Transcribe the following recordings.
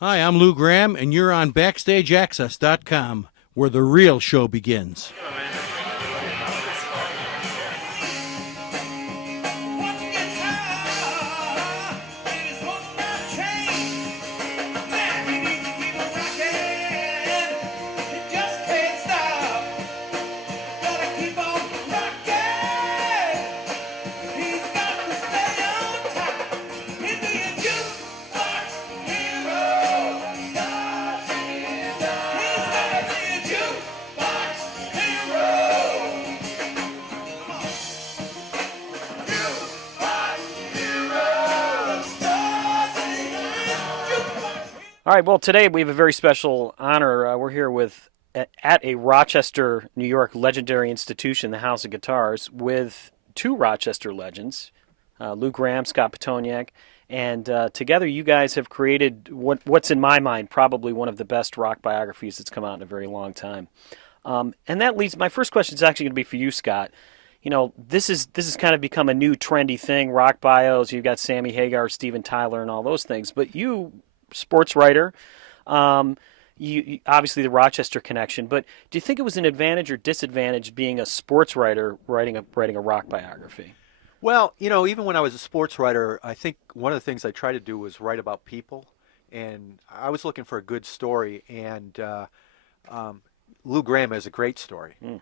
Hi, I'm Lou Gramm, and you're on BackstageAxxess.com, where the real show begins. All right, well, today we have a very special honor. We're here at a Rochester, New York legendary institution, the House of Guitars, with two Rochester legends, Lou Gramm, Scott Petoniak, and together you guys have created what's in my mind probably one of the best rock biographies that's come out in a very long time. And that leads, my first question is actually going to be for you, Scott. You know, this has kind of become a new trendy thing, rock bios. You've got Sammy Hagar, Steven Tyler, and all those things. But you, sports writer, you obviously the Rochester connection. But do you think it was an advantage or disadvantage being a sports writer writing a rock biography? Well, even when I was a sports writer, I think one of the things I tried to do was write about people, and I was looking for a good story, and Lou Gramm has a great story. Mm.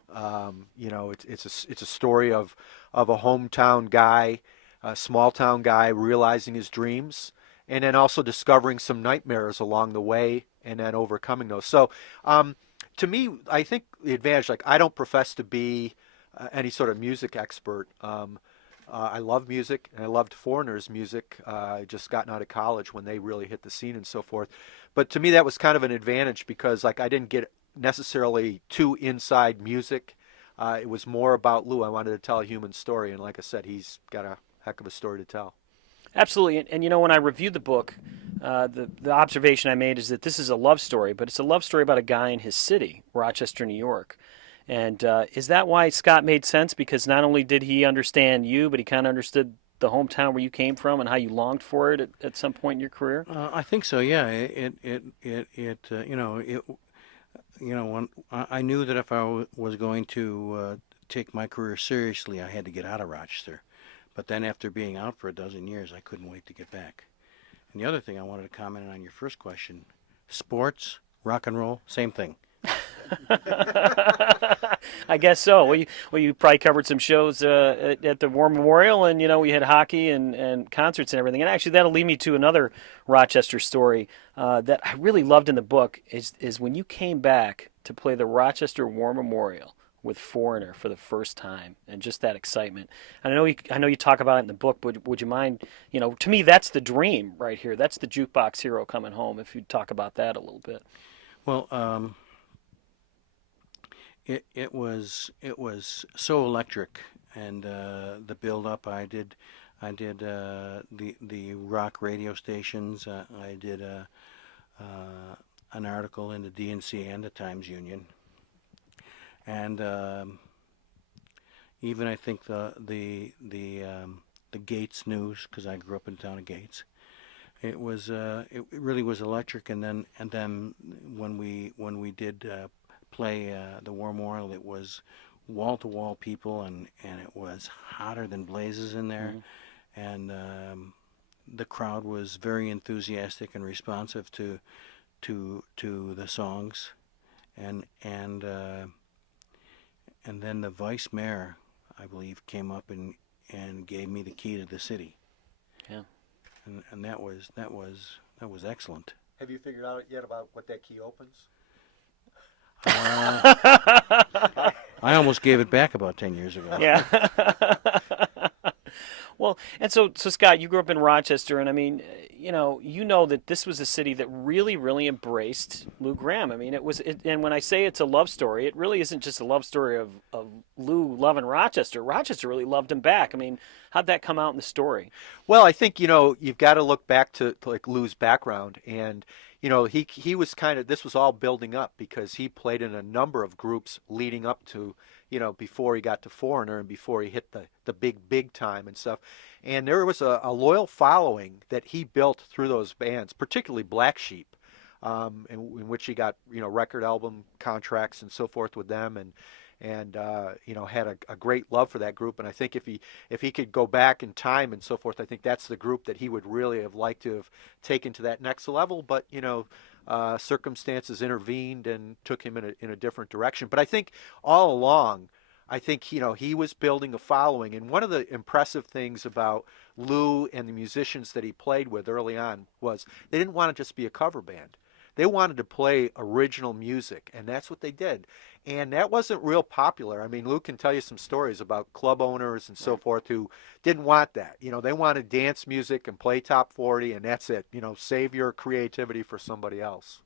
It's a story of a hometown guy, a small town guy realizing his dreams, and then also discovering some nightmares along the way, and then overcoming those. So, to me, I think the advantage, like I don't profess to be any sort of music expert. I love music, and I loved Foreigner's music. I just gotten out of college when they really hit the scene and so forth. But to me, that was kind of an advantage because, like, I didn't get necessarily too inside music. It was more about Lou. I wanted to tell a human story, and like I said, he's got a heck of a story to tell. Absolutely, and you know when I reviewed the book, the observation I made is that this is a love story, but it's a love story about a guy in his city, Rochester, New York. And is that why Scott made sense? Because not only did he understand you, but he kind of understood the hometown where you came from and how you longed for it at some point in your career. I think so. Yeah. When I knew that if was going to take my career seriously, I had to get out of Rochester. But then after being out for a dozen years, I couldn't wait to get back. And the other thing I wanted to comment on your first question, sports, rock and roll, same thing. I guess so. You probably covered some shows at the War Memorial, and you know we had hockey and concerts and everything. And actually, that'll lead me to another Rochester story that I really loved in the book. Is when you came back to play the Rochester War Memorial with Foreigner for the first time, and just that excitement. And I know you talk about it in the book. But would you mind? You know, to me, that's the dream right here. That's the jukebox hero coming home. If you'd talk about that a little bit. Well, it was so electric, and the build up. I did the rock radio stations. I did an article in the DNC and the Times Union, and even I think the Gates News, because I grew up in the town of Gates. It really was electric, and then when we did play the War Memorial, it was wall to wall people, and it was hotter than blazes in there, and the crowd was very enthusiastic and responsive to the songs, and then the vice mayor, I believe, came up and gave me the key to the city. Yeah. And that was excellent. Have you figured out yet about what that key opens? I almost gave it back about 10 years ago. Yeah. Well, and so Scott, you grew up in Rochester, and I mean, you know that this was a city that really, really embraced Lou Gramm. I mean, and when I say it's a love story, it really isn't just a love story of Lou loving Rochester. Rochester really loved him back. I mean, how'd that come out in the story? Well, I think you've got to look back to like Lou's background, and he was this was all building up because he played in a number of groups leading up to before he got to Foreigner and before he hit the big time and stuff. And there was a loyal following that he built through those bands, particularly Black Sheep. in which he got record album contracts and so forth with them, and had a great love for that group. And I think if he could go back in time and so forth, I think that's the group that he would really have liked to have taken to that next level. But circumstances intervened and took him in a different direction. But I think all along, I think he was building a following. And one of the impressive things about Lou and the musicians that he played with early on was they didn't want to just be a cover band. They wanted to play original music, and that's what they did. And that wasn't real popular. I mean, Lou can tell you some stories about club owners and so forth who didn't want that. They wanted dance music and play top 40, and that's it. Save your creativity for somebody else.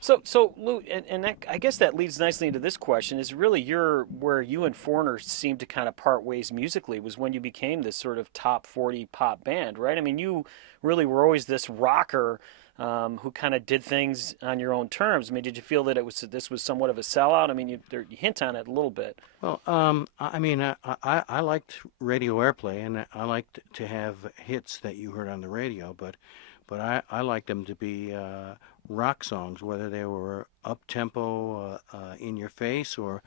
So Lou, and that, I guess that leads nicely into this question. Is really where you and Foreigner seemed to kind of part ways musically was when you became this sort of top 40 pop band, right? I mean, you really were always this rocker who kind of did things on your own terms. I mean, did you feel that this was somewhat of a sellout? I mean, you hint on it a little bit. Well, I mean, I liked radio airplay, and I liked to have hits that you heard on the radio, but I liked them to be rock songs, whether they were up tempo, in your face, or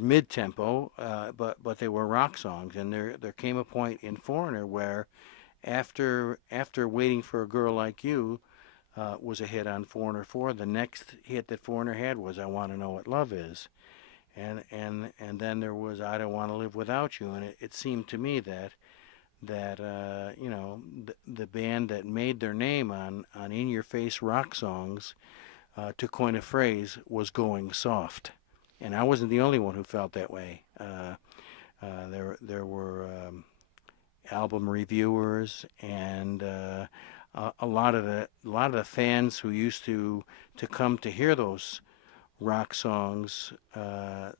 mid tempo, but they were rock songs. And there came a point in Foreigner where, after Waiting for a Girl Like You was a hit on Foreigner 4, the next hit that Foreigner had was I Want to Know What Love Is. And then there was I Don't Want to Live Without You. And it seemed to me that the band that made their name on in-your-face rock songs, to coin a phrase, was going soft. And I wasn't the only one who felt that way. There were album reviewers and a lot of the fans who used to come to hear those rock songs at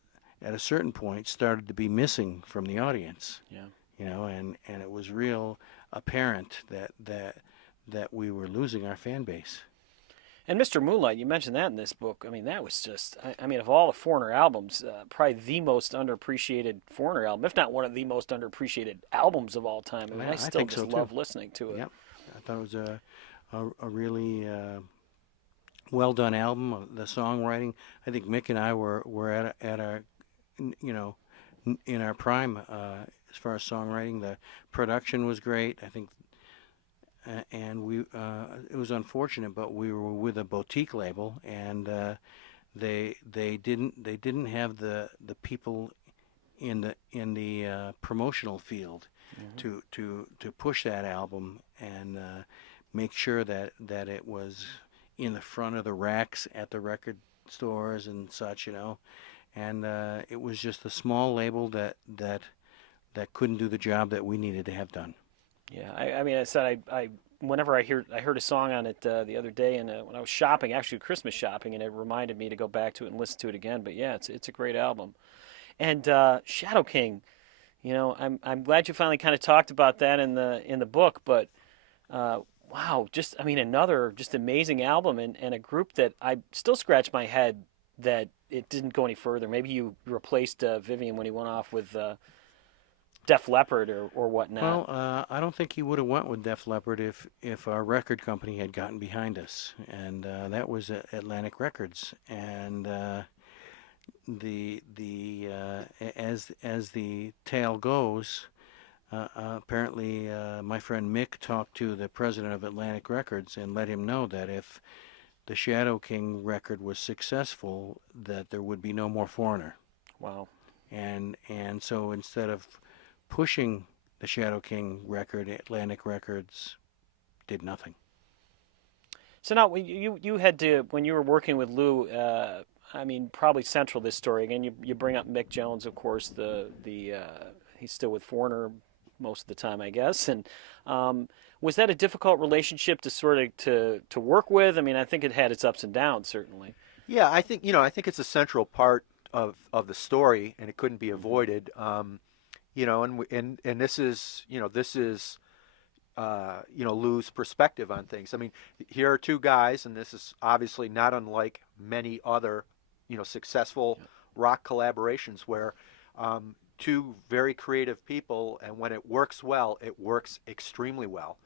a certain point started to be missing from the audience. Yeah. And it was real apparent that we were losing our fan base. And Mr. Moonlight, you mentioned that in this book. I mean, that was just, I mean, of all the Foreigner albums, probably the most underappreciated Foreigner album, if not one of the most underappreciated albums of all time. I mean, I still just love listening to it. Yep. I thought it was a really well done album. The songwriting, I think Mick and I were at our, in our prime as far as songwriting. The production was great. I think. And it was unfortunate, but we were with a boutique label, and they didn't have the people in the promotional field to push that album and make sure that it was in the front of the racks at the record stores and such, and it was just a small label that couldn't do the job that we needed to have done. Yeah, I mean, I said whenever I heard a song on it the other day, and when I was shopping, actually Christmas shopping, and it reminded me to go back to it and listen to it again. But yeah, it's a great album. And Shadow King, I'm glad you finally kind of talked about that in the book. But wow, just I mean, another just amazing album, and a group that I still scratch my head that it didn't go any further. Maybe you replaced Vivian when he went off with Def Leppard or whatnot. Well, I don't think he would have went with Def Leppard if our record company had gotten behind us, and that was Atlantic Records. And as the tale goes, apparently my friend Mick talked to the president of Atlantic Records and let him know that if the Shadow King record was successful, that there would be no more Foreigner. Wow. And so instead of pushing the Shadow King record, Atlantic Records did nothing. So now, you had to, when you were working with Lou, I mean, probably central to this story, again, you bring up Mick Jones, of course, he's still with Foreigner most of the time, I guess, and was that a difficult relationship to sort of to work with? I mean, I think it had its ups and downs, certainly. Yeah, I think it's a central part of the story, and it couldn't be avoided. And this is Lou's perspective on things. I mean, here are two guys, and this is obviously not unlike many other, successful rock collaborations where two very creative people, and when it works well, it works extremely well.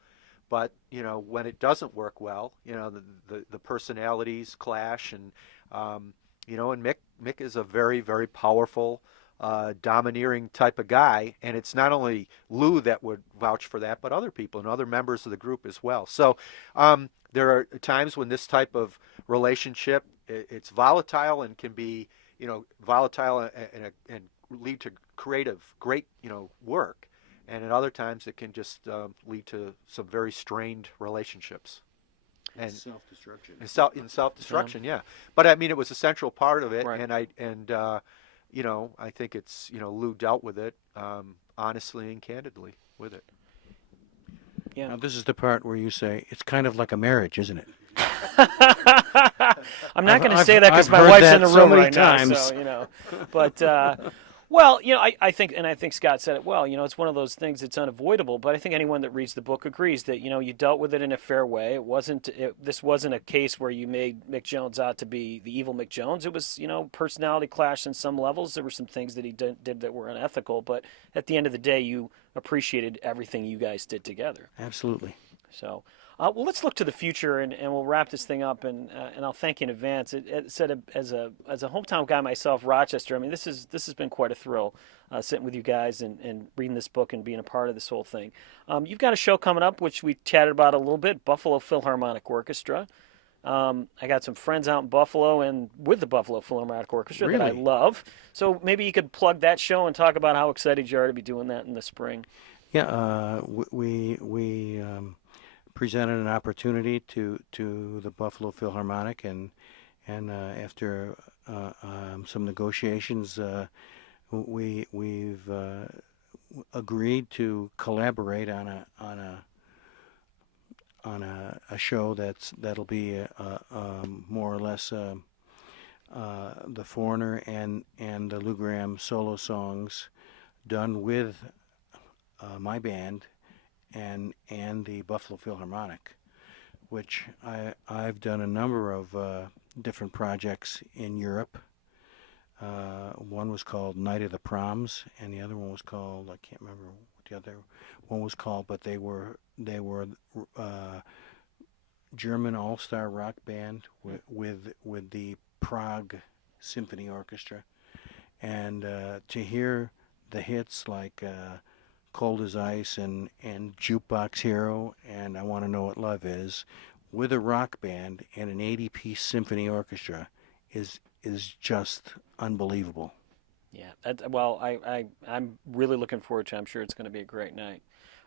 but when it doesn't work well, the personalities clash, and and Mick is a very, very powerful, domineering type of guy, and it's not only Lou that would vouch for that, but other people and other members of the group as well. So there are times when this type of relationship, it's volatile and can be volatile and lead to creative, great work, and at other times it can just lead to some very strained relationships. And self-destruction. In self-destruction, yeah. But I mean, it was a central part of it, Right. and I think it's Lou dealt with it honestly and candidly with it. Yeah. Now, this is the part where you say it's kind of like a marriage, isn't it? I'm not going to I've- say that because I've my heard wife's that in the so room many right now. times. So, but well, I think Scott said it well. It's one of those things that's unavoidable. But I think anyone that reads the book agrees that you dealt with it in a fair way. This wasn't a case where you made Mick Jones out to be the evil Mick Jones. It was personality clash on some levels. There were some things that he did that were unethical. But at the end of the day, you appreciated everything you guys did together. Absolutely. So, well, let's look to the future, and we'll wrap this thing up. And I'll thank you in advance. It said as a hometown guy myself, Rochester. I mean, this has been quite a thrill sitting with you guys and reading this book and being a part of this whole thing. You've got a show coming up, which we chatted about a little bit. Buffalo Philharmonic Orchestra. I got some friends out in Buffalo and with the Buffalo Philharmonic Orchestra that I Really? love. So maybe you could plug that show and talk about how excited you are to be doing that in the spring. Yeah, we presented an opportunity to the Buffalo Philharmonic, and after some negotiations, we've agreed to collaborate on a show that'll be more or less the Foreigner and the Lou Gramm solo songs done with my band and the Buffalo Philharmonic, which I've done a number of different projects in Europe. One was called Night of the Proms, and the other one was called, I can't remember what the other one was called, but they were German all-star rock band with the Prague Symphony Orchestra, and to hear the hits like Cold as Ice and Jukebox Hero and I Want to Know What Love Is with a rock band and an 80-piece symphony orchestra is just unbelievable. Yeah. I'm really looking forward to it. I'm sure it's going to be a great night.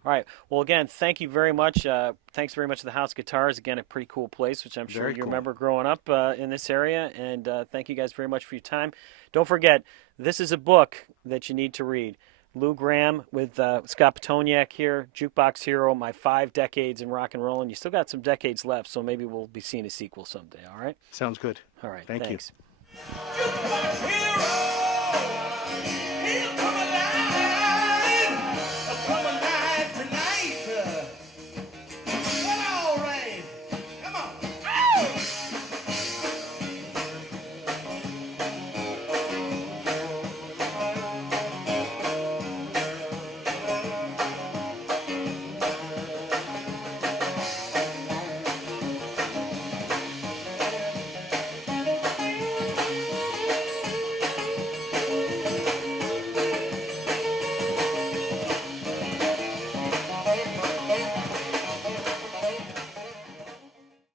All right. Well, again, thank you very much. Thanks very much to the House Guitars. Again, a pretty cool place, which I'm sure Very you cool. remember growing up in this area. And thank you guys very much for your time. Don't forget, this is a book that you need to read. Lou Gramm with Scott Petoniak here, Jukebox Hero, My 5 Decades in Rock and Roll. And you still got some decades left, so maybe we'll be seeing a sequel someday, all right? Sounds good. All right, Thank you. thanks. Hero!